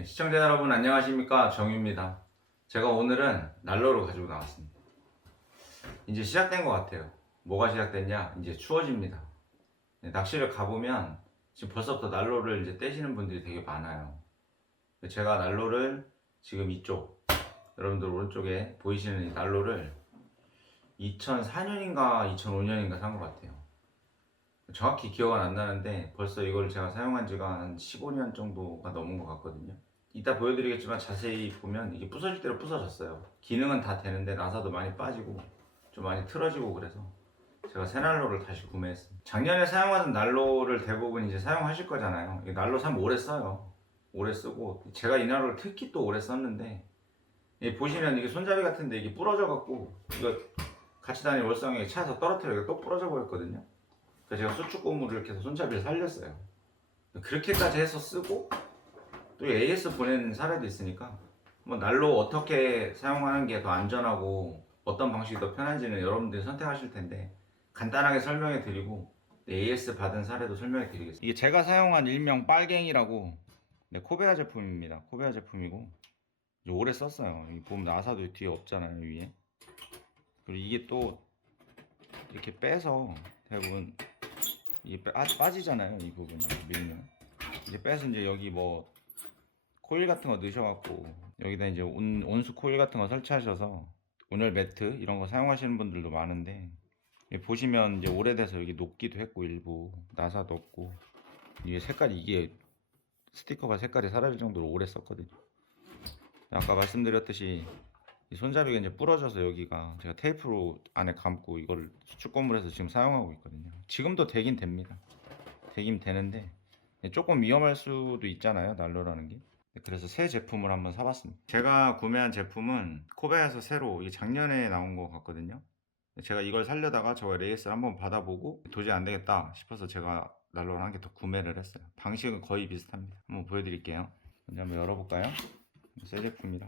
네, 시청자 여러분 안녕하십니까, 정유입니다. 제가 오늘은 난로를 가지고 나왔습니다. 이제 시작된 것 같아요. 뭐가 시작됐냐? 이제 추워집니다. 네, 낚시를 가보면 지금 벌써부터 난로를 이제 떼시는 분들이 되게 많아요. 제가 난로를 지금 이쪽, 여러분들 오른쪽에 보이시는 이 난로를 2004년인가 2005년인가 산 것 같아요. 정확히 기억은 안 나는데 벌써 이걸 제가 사용한 지가 한 15년 정도가 넘은 것 같거든요. 이따 보여드리겠지만 자세히 보면 이게 부서질 대로 부서졌어요. 기능은 다 되는데 나사도 많이 빠지고 좀 많이 틀어지고 그래서 제가 새 난로를 다시 구매했습니다. 작년에 사용하던 난로를 대부분 이제 사용하실 거잖아요. 이 난로 사면 오래 써요. 오래 쓰고 제가 이 난로를 특히 또 오래 썼는데 보시면 이게 손잡이 같은데 이게 부러져 갖고 이거 같이 다니는 월성에 차에서 떨어뜨려 또 부러져 버렸거든요. 그래서 제가 수축 고무를 이렇게 해서 손잡이를 살렸어요. 그렇게까지 해서 쓰고 또 AS 보낸 사례도 있으니까 뭐 난로 어떻게 사용하는 게 더 안전하고 어떤 방식이 더 편한지는 여러분들이 선택하실 텐데 간단하게 설명해 드리고 AS 받은 사례도 설명해 드리겠습니다. 이게 제가 사용한 일명 빨갱이라고 코베아 제품입니다. 코베아 제품이고 오래 썼어요. 여기 보면 나사도 뒤에 없잖아요, 위에. 그리고 이게 또 이렇게 빼서 대부분 이게 빠지잖아요, 이 부분이 밀면. 이제 빼서 이제 여기 뭐 코일 같은 거 넣으셔갖고 여기다 이제 온수 코일 같은 거 설치하셔서 온열 매트 이런 거 사용하시는 분들도 많은데 보시면 이제 오래돼서 여기 녹기도 했고 일부 나사도 없고 이게 색깔이 이게 스티커가 색깔이 사라질 정도로 오래 썼거든요. 아까 말씀드렸듯이 이 손잡이가 이제 부러져서 여기가 제가 테이프로 안에 감고 이걸 수축 고무해서 지금 사용하고 있거든요. 지금도 되긴 됩니다. 되긴 되는데 조금 위험할 수도 있잖아요, 난로라는 게. 그래서 새 제품을 한번 사봤습니다. 제가 구매한 제품은 코베아에서 새로 이게 작년에 나온 것 같거든요. 제가 이걸 살려다가 저 레이스를 한번 받아보고 도저히 안 되겠다 싶어서 제가 난로를 한 개 더 구매를 했어요. 방식은 거의 비슷합니다. 한번 보여드릴게요. 먼저 한번 열어볼까요? 새 제품이라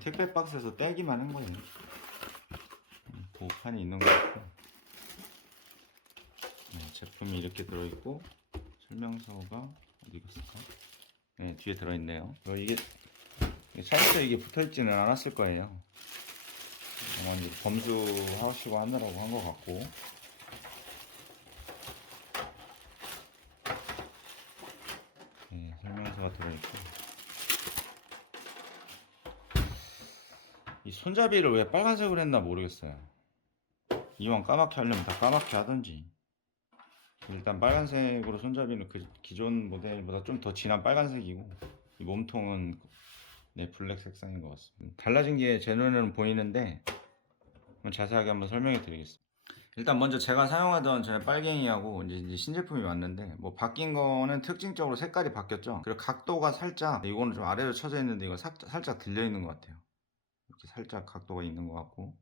택배 박스에서 떼기만 한 거예요. 보호판이 있는 것 같고 제품이 이렇게 들어있고 설명서가 어디 갔을까? 네, 뒤에 들어있네요. 이게 차에서 이게 붙어있지는 않았을 거예요. 아마 검수하시고 하느라고 한 것 같고. 네, 설명서가 들어있고. 이 손잡이를 왜 빨간색으로 했나 모르겠어요. 이왕 까맣게 하려면 다 까맣게 하든지. 일단 빨간색으로 손잡이는 그 기존 모델보다 좀 더 진한 빨간색이고 이 몸통은 블랙 색상인 것 같습니다. 달라진 게 제 눈에는 보이는데 자세하게 한번 설명해 드리겠습니다. 일단 먼저 제가 사용하던 저 빨갱이하고 이제 신제품이 왔는데 뭐 바뀐 거는 특징적으로 색깔이 바뀌었죠. 그리고 각도가 살짝 이거는 좀 아래로 쳐져 있는데 이거 살짝 들려 있는 것 같아요. 이렇게 살짝 각도가 있는 것 같고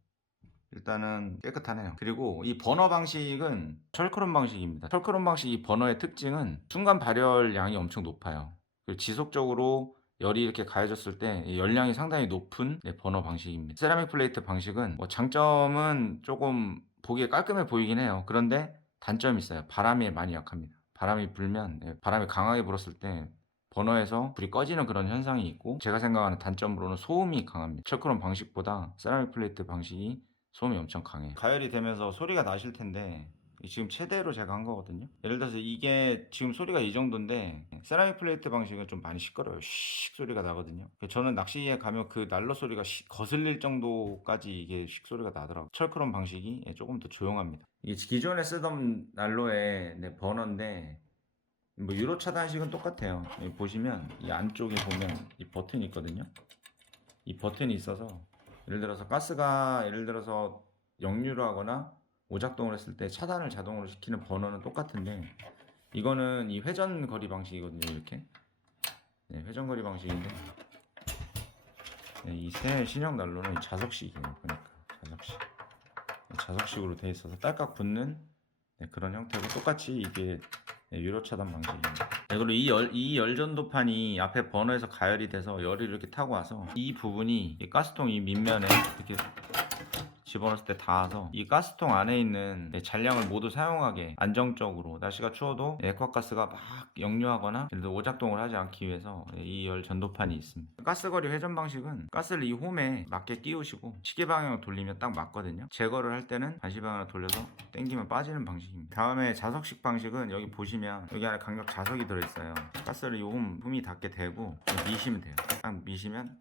일단은 깨끗하네요. 그리고 이 버너 방식은 철크롬 방식입니다. 철크롬 방식 이 버너의 특징은 순간 발열량이 엄청 높아요. 그리고 지속적으로 열이 이렇게 가해졌을 때 열량이 상당히 높은 버너 방식입니다. 세라믹 플레이트 방식은 뭐 장점은 조금 보기에 깔끔해 보이긴 해요. 그런데 단점이 있어요. 바람에 많이 약합니다. 바람이 불면 바람이 강하게 불었을 때 버너에서 불이 꺼지는 그런 현상이 있고 제가 생각하는 단점으로는 소음이 강합니다. 철크롬 방식보다 세라믹 플레이트 방식이 소음이 엄청 강해요. 가열이 되면서 소리가 나실 텐데 지금 최대로 제가 한 거거든요. 예를 들어서 이게 지금 소리가 이 정도인데 세라믹 플레이트 방식은 좀 많이 시끄러워요. 씩 소리가 나거든요. 저는 낚시에 가면 그 난로 소리가 거슬릴 정도까지 이게 씩 소리가 나더라고요. 철크롬 방식이 조금 더 조용합니다. 이게 기존에 쓰던 난로의 버너인데 뭐 유로 차단식은 똑같아요. 여기 보시면 이 안쪽에 보면 이 버튼이 있거든요. 이 버튼이 있어서 예를 들어서 가스가 예를 들어서 역류를 하거나 오작동을 했을 때 차단을 자동으로 시키는 버너는 똑같은데 이거는 이 회전 거리 방식이거든요. 이렇게 회전 거리 방식인데 이 새 신형 난로는 자석식이에요. 보니까 자석식으로 되어 있어서 딸깍 붙는 그런 형태고 똑같이 이게 유로 차단 방식입니다. 그리고 이 열전도판이 앞에 버너에서 가열이 돼서 열이 이렇게 타고 와서 이 부분이 이 가스통 이 밑면에 이렇게 집어넣었을 때 닿아서 이 가스통 안에 있는 잔량을 모두 사용하게 안정적으로 날씨가 추워도 액화가스가 막 역류하거나 예를 들어 오작동을 하지 않기 위해서 이 열 전도판이 있습니다. 가스거리 회전 방식은 가스를 이 홈에 맞게 끼우시고 시계 방향을 돌리면 딱 맞거든요. 제거를 할 때는 반시 방향을 돌려서 당기면 빠지는 방식입니다. 다음에 자석식 방식은 여기 보시면 여기 안에 강력 자석이 들어있어요. 가스를 이 홈이 닿게 대고 미시면 돼요. 딱 미시면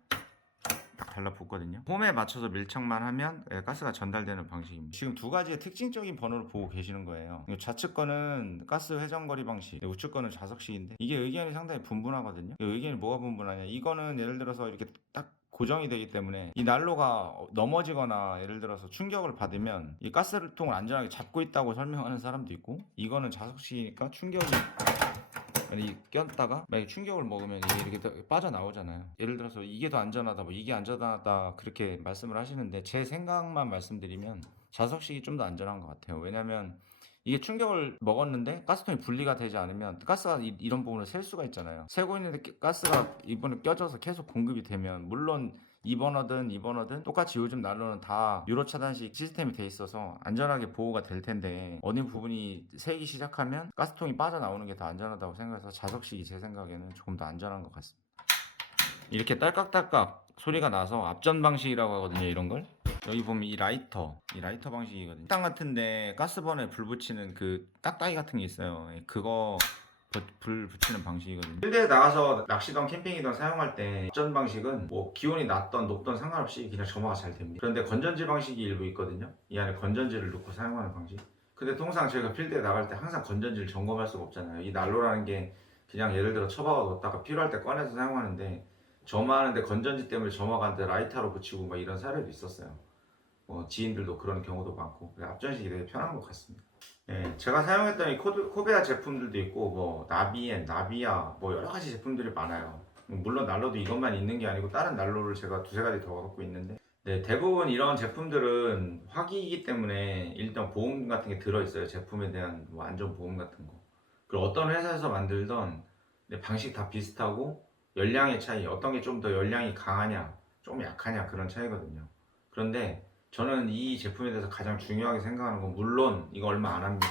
딱 달라붙거든요. 홈에 맞춰서 밀착만 하면 가스가 전달되는 방식입니다. 지금 두 가지의 특징적인 번호를 보고 계시는 거예요. 좌측 거는 가스 회전거리 방식, 우측 거는 자석식인데 이게 의견이 상당히 분분하거든요. 의견이 뭐가 분분하냐, 이거는 예를 들어서 이렇게 딱 고정이 되기 때문에 이 난로가 넘어지거나 예를 들어서 충격을 받으면 이 가스통을 안전하게 잡고 있다고 설명하는 사람도 있고, 이거는 자석식이니까 충격이 꼈다가 만약에 충격을 먹으면 이게 이렇게 빠져나오잖아요. 예를 들어서 이게 더 안전하다, 뭐 이게 안전하다 그렇게 말씀을 하시는데 제 생각만 말씀드리면 자석식이 좀 더 안전한 것 같아요. 왜냐면 이게 충격을 먹었는데 가스통이 분리가 되지 않으면 가스가 이런 부분을 셀 수가 있잖아요. 새고 있는데 가스가 이번에 껴져서 계속 공급이 되면, 물론 2버너든 똑같이 요즘 난로는 다 유로 차단식 시스템이 돼 있어서 안전하게 보호가 될 텐데 어느 부분이 새기 시작하면 가스통이 빠져나오는 게 더 안전하다고 생각해서 자석식이 제 생각에는 조금 더 안전한 것 같습니다. 이렇게 딸깍딸깍 소리가 나서 앞전 방식이라고 하거든요, 이런 걸. 여기 보면 이 라이터 방식이거든요. 식당 같은데 가스버너에 불 붙이는 그 딱따기 같은 게 있어요. 그거 불 붙이는 방식이거든요. 필드에 나가서 낚시던 캠핑이던 사용할 때 앞전 방식은 뭐 기온이 낮던 높던 상관없이 그냥 점화가 잘 됩니다. 그런데 건전지 방식이 일부 있거든요. 이 안에 건전지를 넣고 사용하는 방식. 근데 통상 저희가 필드에 나갈 때 항상 건전지를 점검할 수가 없잖아요. 이 난로라는 게 그냥 예를 들어 처박아 뒀다가 필요할 때 꺼내서 사용하는데, 점화하는데 건전지 때문에 점화가 안 돼 라이터로 붙이고 막 이런 사례도 있었어요. 지인들도 그런 경우도 많고, 앞전식이 되게 편한 것 같습니다. 네, 제가 사용했던 이 코베아 제품들도 있고 뭐 나비엔, 나비야 뭐 여러 가지 제품들이 많아요. 물론 난로도 이것만 있는 게 아니고 다른 난로를 제가 두세 가지 더 갖고 있는데, 네, 대부분 이런 제품들은 화기이기 때문에 일단 보험 같은 게 들어있어요. 제품에 대한 뭐 안전 보험 같은 거. 그리고 어떤 회사에서 만들던 방식 다 비슷하고 열량의 차이, 어떤 게 좀 더 열량이 강하냐 좀 약하냐 그런 차이거든요. 그런데 저는 이 제품에 대해서 가장 중요하게 생각하는 건, 물론 이거 얼마 안 합니다.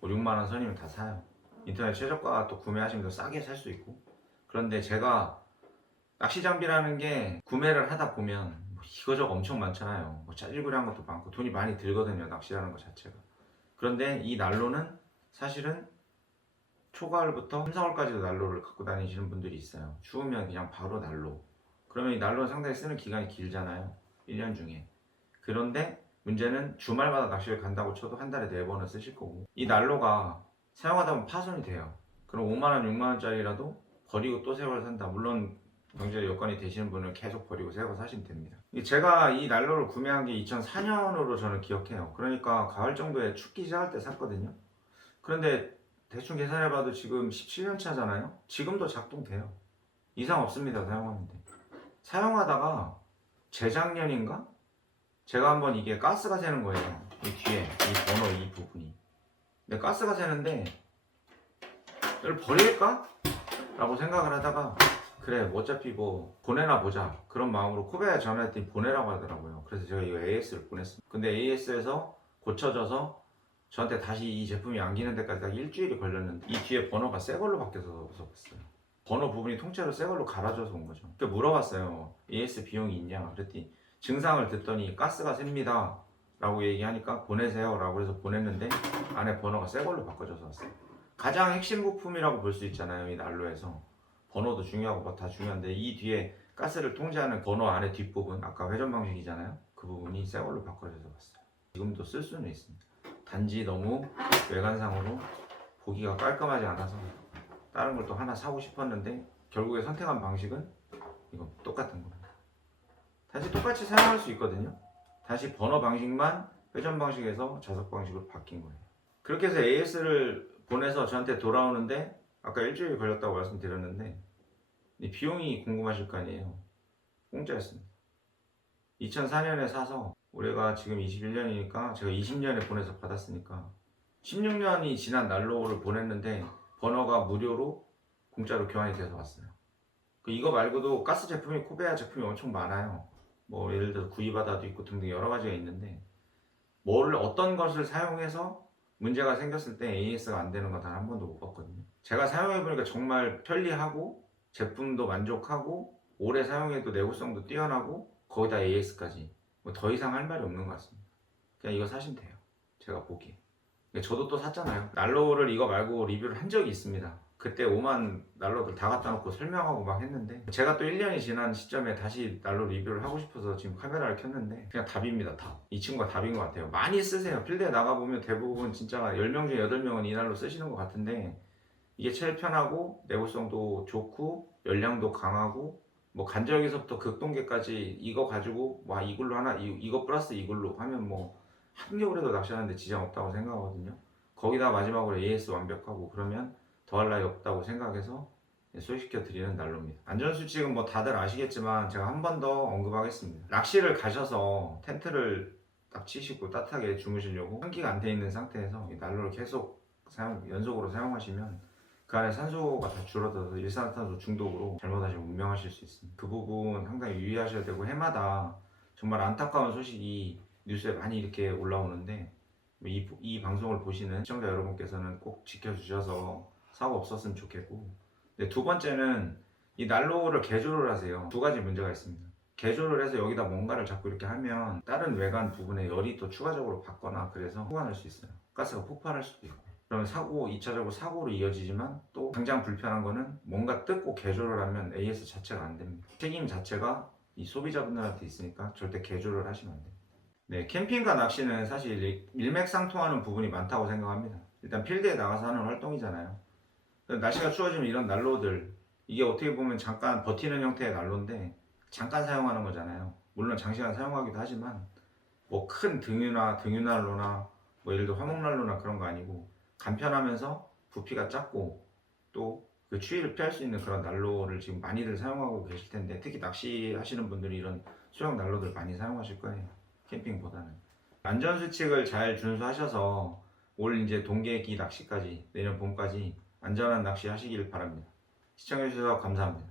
5, 6만 원 선이면 다 사요. 인터넷 최저가 또 구매하시면 더 싸게 살 수 있고. 그런데 제가 낚시 장비라는 게 구매를 하다 보면 뭐 이거저거 엄청 많잖아요. 뭐 짜질구리한 것도 많고 돈이 많이 들거든요, 낚시라는 것 자체가. 그런데 이 난로는 사실은 초가을부터 3, 4월까지도 난로를 갖고 다니시는 분들이 있어요. 추우면 그냥 바로 난로. 그러면 이 난로는 상당히 쓰는 기간이 길잖아요, 1년 중에. 그런데 문제는 주말마다 낚시를 간다고 쳐도 한 달에 4번은 쓰실 거고, 이 난로가 사용하다 보면 파손이 돼요. 그럼 5만원, 6만원짜리라도 버리고 또 새 걸 산다. 물론 경제 여건이 되시는 분은 계속 버리고 새 거 사시면 됩니다. 제가 이 난로를 구매한 게 2004년으로 저는 기억해요. 그러니까 가을 정도에 춥기 시작할 때 샀거든요. 그런데 대충 계산해봐도 지금 17년 차잖아요. 지금도 작동돼요. 이상 없습니다, 사용하는데. 사용하다가 재작년인가? 제가 한번 이게 가스가 새는 거예요. 이 뒤에 이 번호 이 부분이. 근데 가스가 새는데 이걸 버릴까? 라고 생각을 하다가, 그래 어차피 뭐 보내나 보자 그런 마음으로 코베아에 전화했더니 보내라고 하더라고요. 그래서 제가 이거 AS를 보냈습니다. 근데 AS에서 고쳐져서 저한테 다시 이 제품이 안기는 데까지 딱 일주일이 걸렸는데 이 뒤에 번호가 새 걸로 바뀌어서 왔어요. 번호 부분이 통째로 새 걸로 갈아줘서 온 거죠. 그래서 물어봤어요. AS 비용이 있냐 그랬더니, 증상을 듣더니 가스가 셉니다 라고 얘기하니까 보내세요 라고 해서 보냈는데 안에 번호가 새 걸로 바꿔져서 왔어요. 가장 핵심 부품이라고 볼 수 있잖아요, 이 난로에서. 번호도 중요하고 뭐 다 중요한데 이 뒤에 가스를 통제하는 번호 안에 뒷부분, 아까 회전 방식이잖아요, 그 부분이 새 걸로 바꿔져서 왔어요. 지금도 쓸 수는 있습니다. 단지 너무 외관상으로 보기가 깔끔하지 않아서 다른 걸 또 하나 사고 싶었는데 결국에 선택한 방식은 이거 똑같은 거예요. 다시 똑같이 사용할 수 있거든요. 다시 번호 방식만 회전 방식에서 자석 방식으로 바뀐 거예요. 그렇게 해서 AS를 보내서 저한테 돌아오는데, 아까 일주일 걸렸다고 말씀드렸는데 이 비용이 궁금하실 거 아니에요. 공짜였습니다. 2004년에 사서 올해가 지금 21년이니까 제가 20년에 보내서 받았으니까 16년이 지난 난로를 보냈는데 번호가 무료로 공짜로 교환이 돼서 왔어요. 이거 말고도 가스 제품이 코베아 제품이 엄청 많아요. 뭐 예를 들어 구이바다도 있고 등등 여러 가지가 있는데 뭘 어떤 것을 사용해서 문제가 생겼을 때 AS가 안 되는 건 단 한 번도 못 봤거든요. 제가 사용해 보니까 정말 편리하고 제품도 만족하고 오래 사용해도 내구성도 뛰어나고 거기다 AS까지 뭐 더 이상 할 말이 없는 것 같습니다. 그냥 이거 사시면 돼요. 제가 보기에. 근데 저도 또 샀잖아요. 난로를 이거 말고 리뷰를 한 적이 있습니다. 그때 5만 난로들 다 갖다 놓고 설명하고 막 했는데 제가 또 1년이 지난 시점에 다시 난로 리뷰를 하고 싶어서 지금 카메라를 켰는데 그냥 답입니다. 답. 이 친구가 답인 것 같아요. 많이 쓰세요. 필드에 나가보면 대부분 진짜 10명 중에 8명은 이 난로 쓰시는 것 같은데 이게 제일 편하고 내구성도 좋고 연량도 강하고 뭐 간절기서부터 극동계까지 이거 가지고 와 이걸로 하나 이거 플러스 이걸로 하면 뭐 한겨울에도 낚시하는데 지장 없다고 생각하거든요. 거기다 마지막으로 AS 완벽하고 그러면 더할 나위 없다고 생각해서 소개시켜 드리는 난로입니다. 안전수칙은 뭐 다들 아시겠지만 제가 한 번 더 언급하겠습니다. 낚시를 가셔서 텐트를 딱 치시고 따뜻하게 주무시려고 환기가 안 돼 있는 상태에서 이 난로를 계속 연속으로 사용하시면 그 안에 산소가 다 줄어들어서 일산화탄소 중독으로 잘못하시면 운명하실 수 있습니다. 그 부분 상당히 유의하셔야 되고 해마다 정말 안타까운 소식이 뉴스에 많이 이렇게 올라오는데 이 방송을 보시는 시청자 여러분께서는 꼭 지켜주셔서 사고 없었으면 좋겠고 근데 두 번째는 이 난로를 개조를 하세요. 두 가지 문제가 있습니다. 개조를 해서 여기다 뭔가를 자꾸 이렇게 하면 다른 외관 부분에 열이 또 추가적으로 받거나 그래서 폭발할 수 있어요. 가스가 폭발할 수도 있고 그러면 2차적으로 사고로 이어지지만 또 당장 불편한 거는 뭔가 뜯고 개조를 하면 AS 자체가 안 됩니다. 책임 자체가 이 소비자분들한테 있으니까 절대 개조를 하시면 안 돼요. 네, 캠핑과 낚시는 사실 일맥상통하는 부분이 많다고 생각합니다. 일단 필드에 나가서 하는 활동이잖아요. 날씨가 추워지면 이런 난로들 이게 어떻게 보면 잠깐 버티는 형태의 난로인데 잠깐 사용하는 거잖아요. 물론 장시간 사용하기도 하지만 뭐 큰 등유난로나 뭐 예를 들어 화목난로나 그런 거 아니고 간편하면서 부피가 작고 또 그 추위를 피할 수 있는 그런 난로를 지금 많이들 사용하고 계실 텐데 특히 낚시 하시는 분들이 이런 소형 난로들 많이 사용하실 거예요. 캠핑보다는. 안전수칙을 잘 준수하셔서 올 이제 동계기 낚시까지 내년 봄까지 안전한 낚시 하시길 바랍니다. 시청해주셔서 감사합니다.